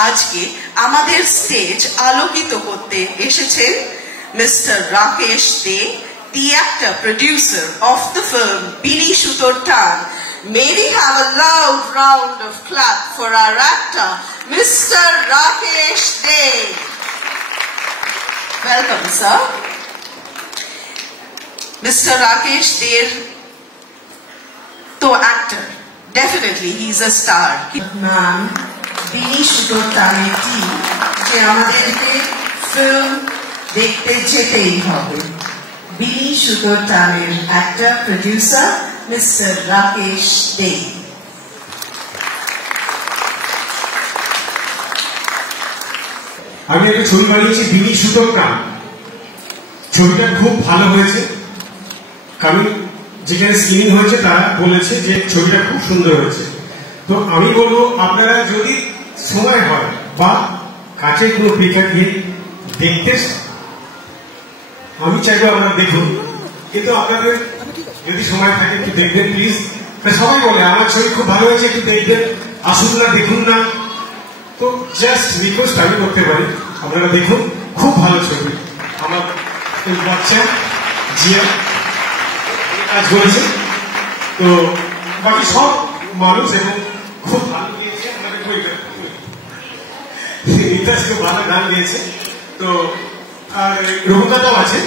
আজকে আমাদের স্টেজ আলোকিত করতে এসেছেন mister Rakesh Dey, the actor producer of the film Bini Shutor Tan. May we have a loud round of clap for our actor, Mr. Rakesh De. Welcome, sir. Mr. Rakesh De, to actor, definitely he's a star. Man, Bini Shutor Tan team, যে আমাদেরকে film দেখতে যেতেই হবে। Bini Shutor Tan actor producer Mr. Rakesh De. আমি একটা ছবি বানিয়েছি বিনি সুতোর টান। ছবিটা খুব ভালো হয়েছে, কারণ যেখানে স্ক্রিনিং হয়েছে তারা বলেছে যে ছবিটা খুব সুন্দর হয়েছে। তো আমি বলবো আপনারা যদি সময় হয় বা কাছের কোনো প্রেক্ষাগৃহে দেখতে, আমি চাইবো আপনারা দেখুন, কিন্তু আপনাদের যদি সময় থাকে একটু দেখবেন প্লিজ। সবাই বলে আমার ছবি খুব ভালো হয়েছে, একটু দেখবেন, আসুন না, দেখুন না। তো জাস্ট রিকোয়েস্ট আমি করতে পারি, আপনারা দেখুন, খুব ভালো ছবি। আমার বাচ্চা জিয়া কাজ করেছে, তো বাকি সব মানুষ এবং খুব ভালো দিয়েছে, আপনাদের খুব ভালো গান দিয়েছে। তো আর রঘুকাতাও আছে।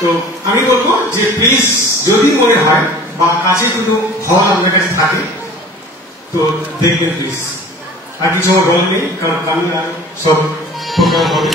তো আমি বলবো যে প্লিজ যদি মনে হয় বা কাছে দুটো হল আপনার কাছে থাকে তো দেখবেন প্লিজ। আর কিছু আমার বল নেই, কারণ সব প্রোগ্রাম হবে।